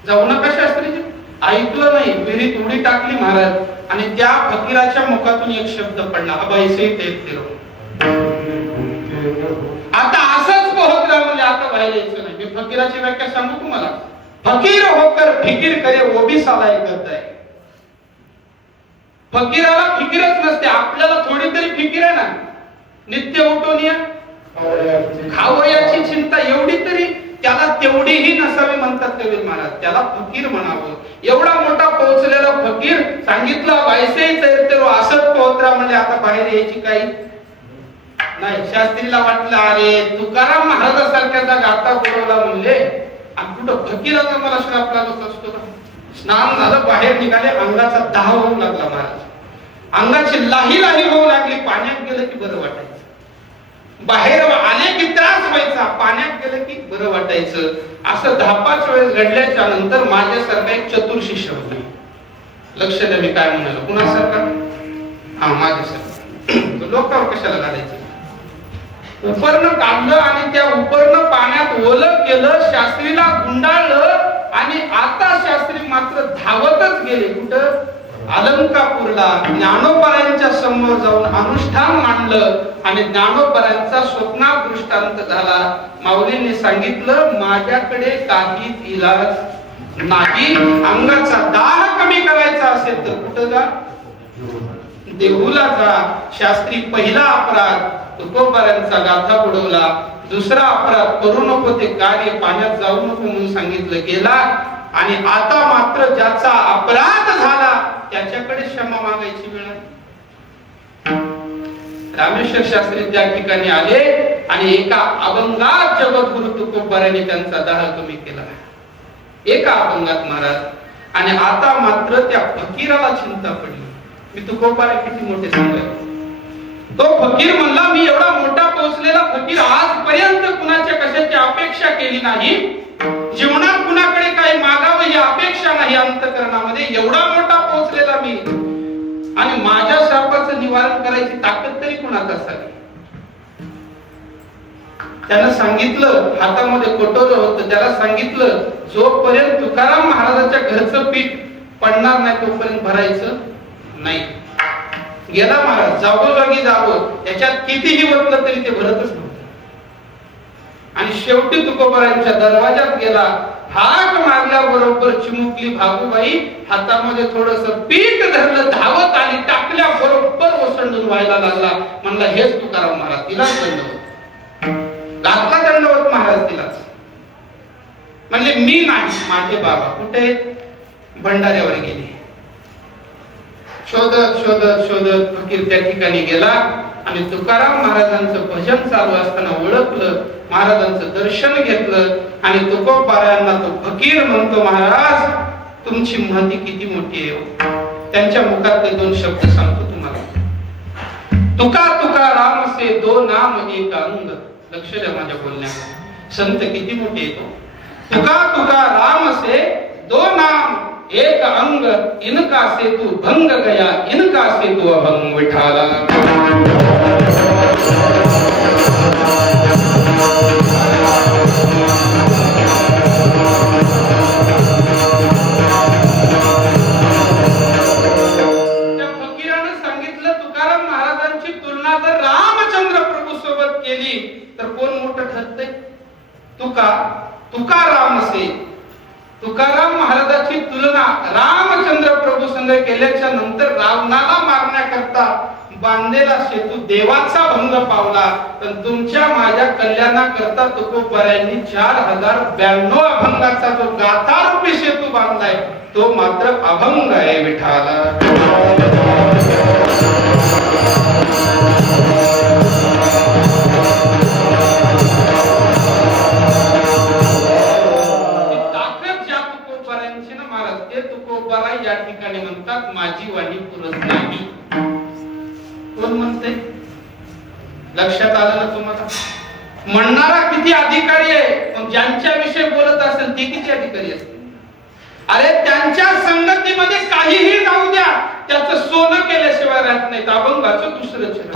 जाऊ नका शास्त्रीजी. ऐकलं नाही, विहिरीत उडी टाकली महाराज आणि त्या फकीराच्या मुखातून एक शब्द पडला अभयसे ते. आता असंच पोहोचला म्हणजे आता बाहेर यायचं नाही. मी फकीराची व्याख्या सांगू तुम्हाला. फकीर होकर फिकीर करे वो भी साला करताय. फकीराला फिकीरच नसते, आपल्याला थोडी तरी फिकीर आहे ना. नित्य उठून या खावयाची चिंता एवढी तरी त्याला तेवढीही नसावी म्हणतात कबीर महाराज. त्याला फकीर म्हणावं. एवढा मोठा पोहोचलेला फकीर सांगितलं वायसे तैरतेरो असत पोहोचला म्हणजे आता बाहेर यायची काही नाही. शास्त्रीला वाटलं अरे तुकाराम महाराजासारख्याचा गाथा बुडवला म्हणले आणि कुठं फकीराचा मला श्राप लागत असतो ना. स्नान झालं, बाहेर निघाले, अंगाचा दाह होऊ लागला महाराज. अंगाची लाही लाही होऊ लागली. पाण्यात गेलं की बरं वाटायचं, बाहेर आले की त्रास व्हायचा, पाण्यात गेलं की बरं वाटायचं. असं 10-5 वेळेस घडल्याच्या नंतर माझ्यासारखा एक चतुर शिष्य होता. लक्ष द्या मी काय म्हणालो. कुणासारखा? हा माझ्यासारखा. लोकांवर कशाला घालायचं. उपरनं काढलं आणि त्या उपरनं पाण्यात ओलं केलं, शास्त्रीला गुंडाळलं आणि आता शास्त्री मात्र धावतच गेले. कुठं? अलंकापूरला. ज्ञानोबारांच्या समोर जाऊन अनुष्ठान मांडलं आणि ज्ञानोबारांचा स्वप्नात दृष्टांत झाला. माऊलींनी सांगितलं माझ्याकडे काहीच इलाज नाही. अंगाचा दाह कमी करायचा असेल तर कुठं जा? देहूला जा. शास्त्री पहिला अपराध तुकोबारांचा गाथा बुडवला, दुसरा अपराध करू नको ते कार्य, पाण्यात जाऊ नको म्हणून सांगितलं गेला. आणि आता मात्र ज्याचा अपराध झाला त्याच्याकडे क्षमा मागायची वेळ आली. रामेश्वर शास्त्री त्या ठिकाणी आले आणि एका अभंगात जगद्गुरु तुकोबारांनी त्यांचा दाह कमी केला. एका अभंगात महाराज. आणि आता मात्र त्या फकीराला चिंता पडली. मी तुकोबारा किती मोठे सांगतो. तो फकीर म्हणला मी एवढा मोठा पोहोचलेला फकीर आजपर्यंत कुणाच्या कशाची अपेक्षा केली नाही, जीवनात कुणाकडे काही मागावं ही अपेक्षा नाही अंतःकरणामध्ये. एवढा मोठा पोहोचलेला मी आणि माझ्या शापाचं निवारण करायची ताकद तरी कुणात असावी. त्यानं सांगितलं, हातामध्ये कोटोरं होतं, त्याला सांगितलं जोपर्यंत तुकाराम महाराजांच्या घरचं पीठ पडणार नाही तोपर्यंत भरायचं नाही. गेला महाराज, जागोजागी जावं, त्याच्यात कितीही वतलं तरी ते भरतच नव्हतं. आणि शेवटी तुकोबारांच्या दरवाजात गेला. हाक मारल्याबरोबर चिमुकली भागूबाई हातामध्ये थोडस पीठ धरलं, धावत आली, टाकल्या बरोबर ओसंडून व्हायला लागला. म्हणला हेच तुकाराम महाराज. तिलाच दंडवत घातला, दंडवत महाराज तिलाच. म्हणले मी नाही, माझे बाबा कुठे? भंडाऱ्यावर गेले. शोधत शोधत शोधत फकीर त्या ठिकाणी गेला आणि तुकाराम महाराजांचं भजन चालू असताना ओळखलं, महाराजांचं दर्शन घेतलं आणि तुकोबारांना तो फकीर म्हणतो महाराज तुमची महती किती मोठी आहे. त्यांच्या मुखातले 2 शब्द सांगतो तुम्हाला. तुका तुका राम से 2 नाम एक अंग. लक्ष द्या माझ्या बोलण्यात. संत किती मोठे आहे तो. तुका तुका राम से 2 नाम एक अंग, इनका सेतु भंग गया, इनका सेतु अभंग विठाला. तुका तुकाराम असे. तुकाराम महाराजांची तुलना रामचंद्र प्रभू संग केल्याच्या नंतर रावणाला मारण्याकरता बांधलेला सेतू देवाचा भंग पावला, पण तुमच्या माझ्या कल्याणाकरता तुकोबारायांनी 4092 अभंगाचा जो गाथारूपी सेतू बांधलाय तो मात्र अभंग आहे विठाला. या ठिकाणी म्हणतात माझी वाणी पुरत नाही. कोण म्हणते? लक्षात आलं ना तुम्हाला? म्हणणारा किती अधिकारी आहे, पण ज्यांच्या विषयी बोलत असेल ते किती अधिकारी असतील? अरे त्यांच्या संगतीमध्ये काहीही जाऊ द्या, त्याचं सोनं केल्याशिवाय राहत नाही. अभंगाचं दुसरं चरण.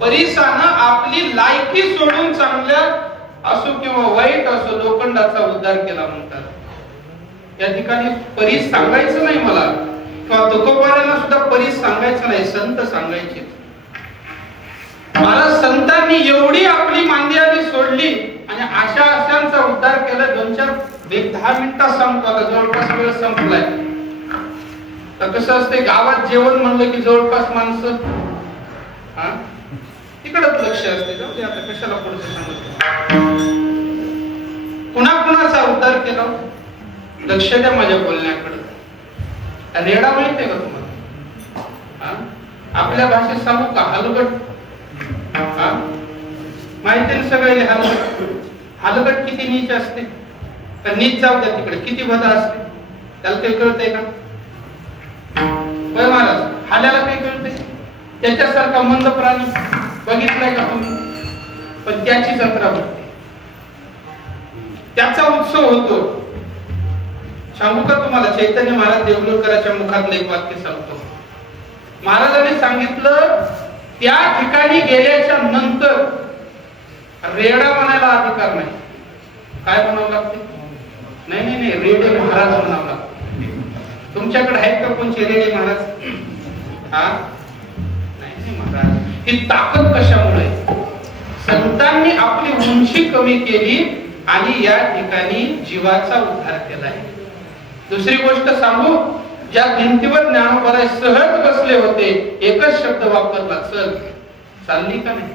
परिसानं आपली लायकी सोडून चांगल्या असो किंवा वाईट असो लोखंडाचा उद्धार केला म्हणतात. या ठिकाणी परीस सांगायचं नाही मला, किंवा तुकोबारांना सुद्धा परीस सांगायचं नाही, संत सांगायचे. मला संतांनी एवढी आपली मांदियारी सोडली आणि अशा अशांचा उद्धार केला. 2-4-10 मिनिटात सांगतो, आता जवळपास वेळ संपलाय. तर कसं असते गावात जेवण म्हणलं की जवळपास माणसं तिकडच लक्ष असते. जाऊ दे आता, कशाला पुढचं सांगतो. कुणाचा उद्धार केला? लक्ष द्या माझ्या बोलण्याकडे. रेडा माहितीये का तुम्हाला? आपल्या भाषेत सांगू का? हलगट. माहिती ना सगळे हलगट. हलगट किती नीच असते. तर नीच जाऊ द्या तिकडे, किती भदा असते त्याला काही कळतंय का? महाराज हाल्याला काही कळतंय? त्याच्यासारखा मंद प्राणी बघितलाय का तुम्ही? पण त्याची जत्रा होते, त्याचा उत्सव होतो. सांगू का तुम्हाला? चैतन्य महाराज देवलूरकरांच्या मुखातलं एक वाक्य सांगतो. महाराजांनी सांगितलं त्या ठिकाणी गेल्याच्या नंतर रेडा म्हणायला अधिकार नाही. काय म्हणावं लागते? नाही, रेडे महाराज म्हणावं लागते. तुमच्याकडे आहेत का कोणचे रेडे महाराज? नाही महाराज. ही ताकद कशामुळे? संतांनी आपली उंची कमी केली आणि या ठिकाणी जीवाचा उद्धार केलाय. दुसरी गोष्ट सांगू, ज्या भिंतीवर ज्ञानोबा सहज बसले होते, एकच शब्द वापरला, चल. चालली का नाही?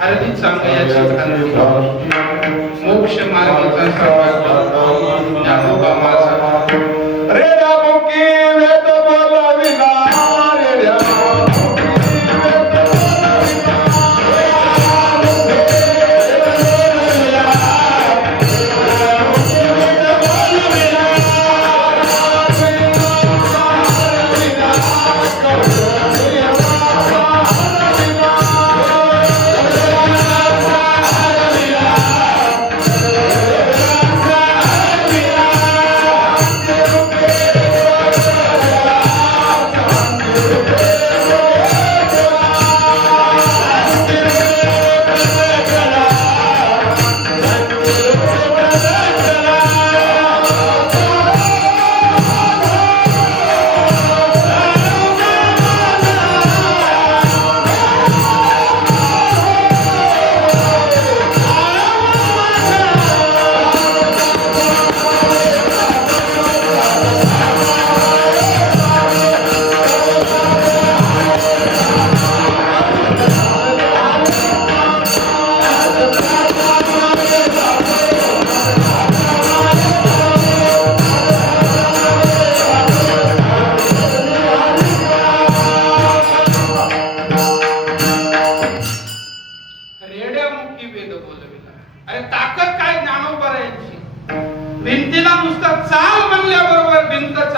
हरदी सांगायची मोक्ष मार्गाचा ज्ञानोबा माझा रे रामोकी वेद बोलाविला रे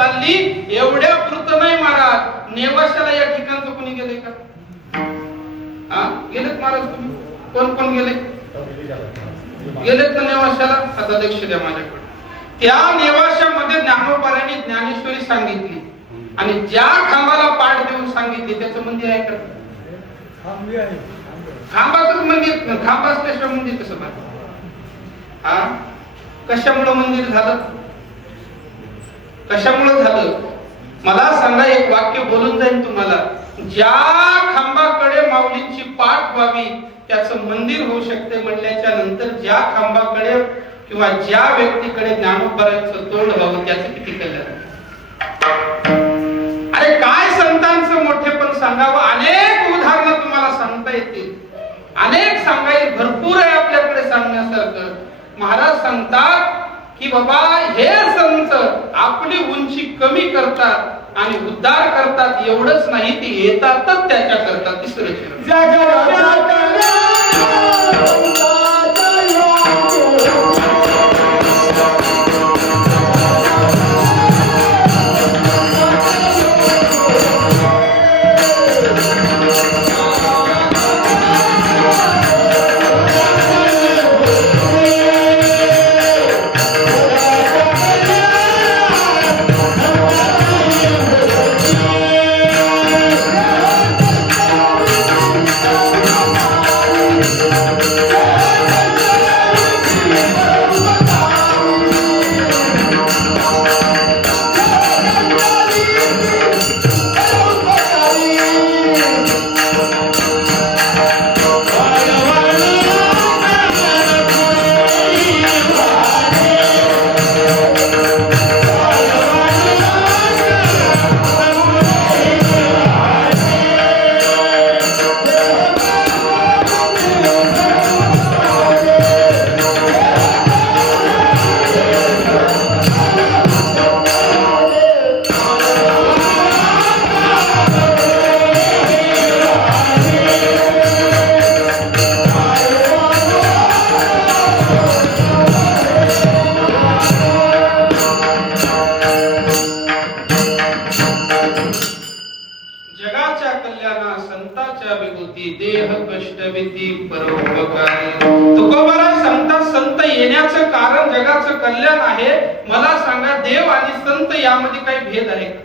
चालली एवढ्या पुरतं नाही महाराज, नेवाशाला या ठिकाणचं कोणी गेले का? हा गेलेत महाराज तुम्ही? कोण कोण गेले? गेलेत ना नेवाशाला? आता लक्ष द्या माझ्याकडे. त्या नेवाशामध्ये ज्ञानोबारांनी ज्ञानेश्वरी सांगितली आणि ज्या खांबाला पाठ देऊन सांगितली त्याचं मंदिर आहे का? खांबाचं मंदिर, खांब असल्याशिवाय मंदिर कसं बांधलं? हा कशामुळे मंदिर झालं? कशामुळे झालं मला सांगा. एक वाक्य बोलून जाईल तुम्हाला. ज्या खांबाकडे माऊलींची पाठ व्हावी त्याचं मंदिर होऊ शकते म्हटल्याच्या नंतर ज्या खांबाकडे किंवा ज्या व्यक्तीकडे ज्ञानोबारांचं तोंड व्हावं त्याचं किती कल्याण. अरे काय संतांचं मोठेपण सांगावं. अनेक उदाहरणं तुम्हाला सांगता येतील, अनेक सांगायला भरपूर आहे आपल्याकडे सांगण्यासारखं. महाराज सांगतात की बाबा हे संत आपली उंची कमी करतात आणि उद्धार करतात. एवढंच नाही, ते येतातच त्याच्या करता. तिसरं कल्याण आहे. मला सांगा देव आणि संत यामध्ये काही भेद आहे का?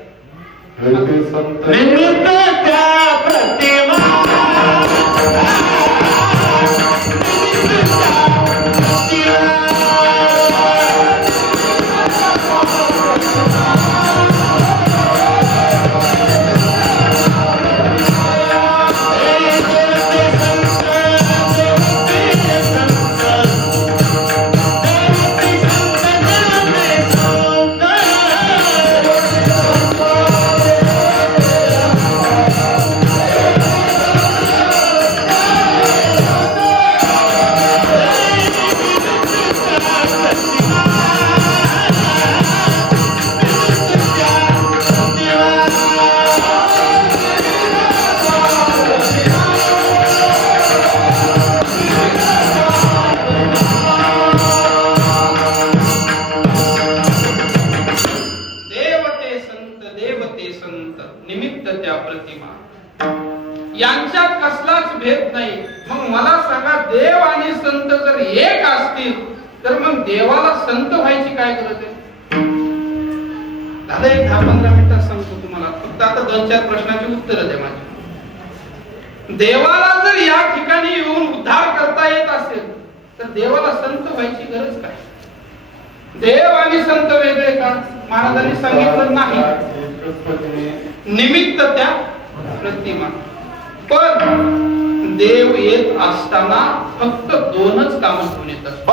यांच्यात कसलाच भेद नाही. मग मला सांगा देव आणि संत जर एक असतील तर मग देवाला संत व्हायची काय गरज आहे? दादा एक 10-15 मिनिटात सांगतो तुम्हाला. फक्त आता 2-4 प्रश्नाची उत्तरं द्या माझी. देवाला जर या ठिकाणी येऊन उद्धार करता येत असेल तर देवाला संत व्हायची गरज काय? देव आणि संत वेगळे का? महाराजांनी सांगितलं नाही. निमित्त त्या प्रतिमा. पण देव येत असताना फक्त 2च कामं घेऊन येतात.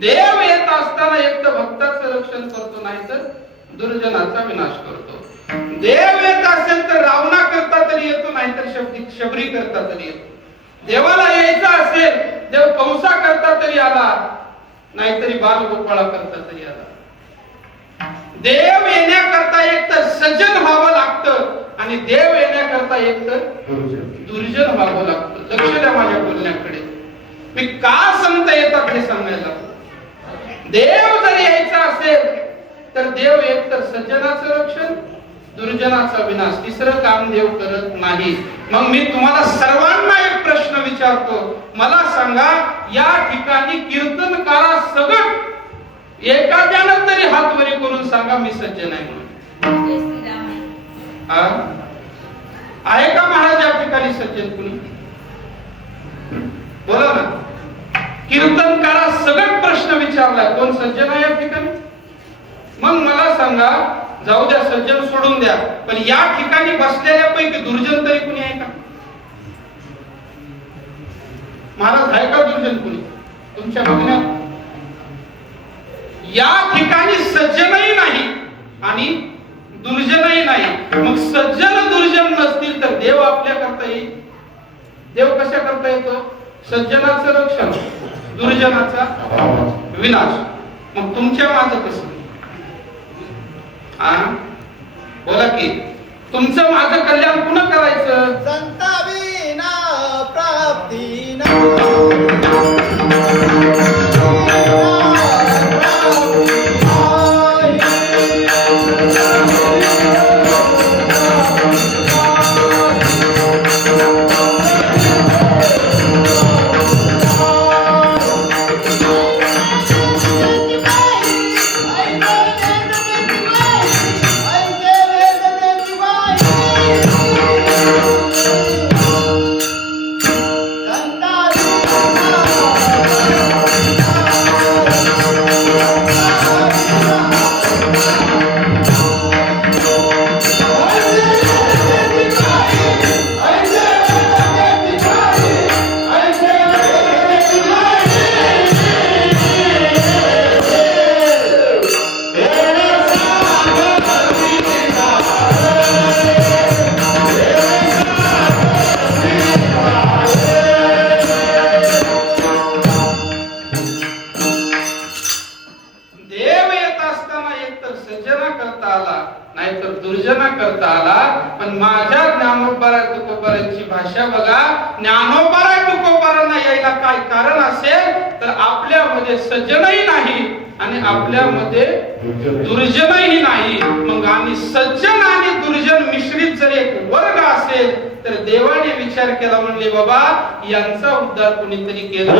देव येत असताना एक तर भक्ताचं रक्षण करतो, नाही तर दुर्जनाचा विनाश करतो. देव येत असेल तर रावणा करता तरी येतो, नाहीतर शबरी करता तरी येतो. देवाला यायचं असेल देव कंसा करता तरी आला, नाहीतरी बालगोपाळा करता तरी आला. देव येण्याकरता एक तर सज्जन व्हावं लागतं आणि देव येण्याकरता एक तर दुर्जन व्हावं लागतं. लक्ष द्या माझ्या बोलण्याकडे. मी का संत येतात हे सांगायला. देव जर यायचा असेल तर देव एक तर सज्जनाचं रक्षण, दुर्जनाचा विनाश, तिसरं काम देव करत नाही. मग मी तुम्हाला सर्वांना एक प्रश्न विचारतो, मला सांगा या ठिकाणी कीर्तनकारा सगट एखाद्यानं तरी हात वरी करून सांगा मी सज्जन आहे म्हणून. आहे का महाराज या ठिकाणी सज्जन कुणी? बोला ना. कीर्तनकारा सगळं प्रश्न विचारला, कोण सज्जन आहे या ठिकाणी? मग मला सांगा, जाऊ द्या सज्जन सोडून द्या, पण या ठिकाणी बसलेल्यापैकी दुर्जन तरी कुणी आहे का? महाराज आहे का दुर्जन कुणी तुमच्या बघण्यात? या ठिकाणी सज्जनही नाही आणि दुर्जनही नाही. मग सज्जन दुर्जन नसतील तर देव आपल्या करता येईल? देव कशा करता येतो? सज्जनाचं रक्षण, दुर्जनाचा विनाश. मग तुमच्या माझं कसं? बोला की तुमचं माझं कल्याण पुन्हा करायचं. संता विना प्राप्ती ना. भाषा बघा. ज्ञानोबा तुकोबारांना यायला काय कारण असेल तर आपल्यामध्ये सज्जनही नाही आणि आपल्यामध्ये दुर्जनही नाही. मग आणि सज्जन आणि दुर्जन मिश्रित जर एक वर्ग असेल तर देवाने विचार केला, म्हणले बाबा यांचा उद्धार कोणीतरी केला.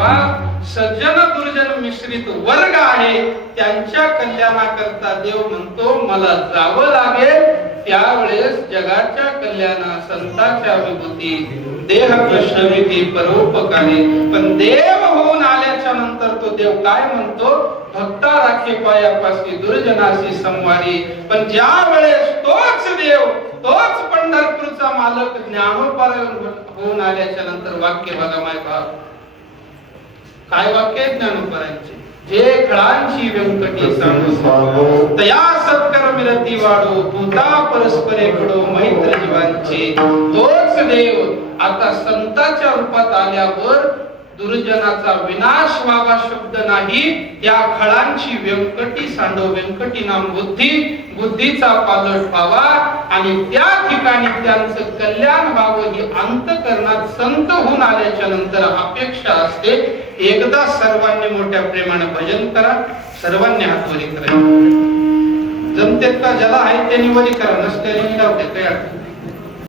जेव्हा सज्जन दुर्जन मिश्रित वर्ग आहे त्यांच्या कल्याणाकरता देव म्हणतो मला जावं लागेल, त्यावेळेस जगाच्या कल्याणा संतांच्या विभूती देह प्रश्नविधी परोपकारी. पण देव होऊन आल्याच्या नंतर तो देव काय म्हणतो, भक्ता राखे पायापाशी दुर्जनाशी संवारी. पण ज्या वेळेस तोच देव तोच पंढरपूरचा मालक ज्ञानोपारायण होऊन आल्याच्या नंतर वाक्य बघा माय भाव, काय वाक्य आहे ज्ञानोपारायणचे, जे खळांची व्यंकटी सांगू तया सत्कर मिरती वाढो भूता परस्परे घडो मैत्र जीवांचे. तोच देव आता संतांच्या रूपात आल्यावर दुर्जनाचा विनाश व्हावा शब्द नाही, त्या खळांची व्यंकटी सांडो, व्यंकटी नाम बुद्धी, बुद्धीचा पालट व्हावा आणि त्या ठिकाणी त्यांचं कल्याण व्हावं ही अंतःकरणात संत होऊन आल्याच्या नंतर अपेक्षा असते. एकदा सर्वांनी मोठ्या प्रेमाने भजन करा, सर्वांनी हात वरी करा. जमतेत का ज्याला आहे त्यांनी वरी करा, नसल्याने जाऊ दे, काही अडचण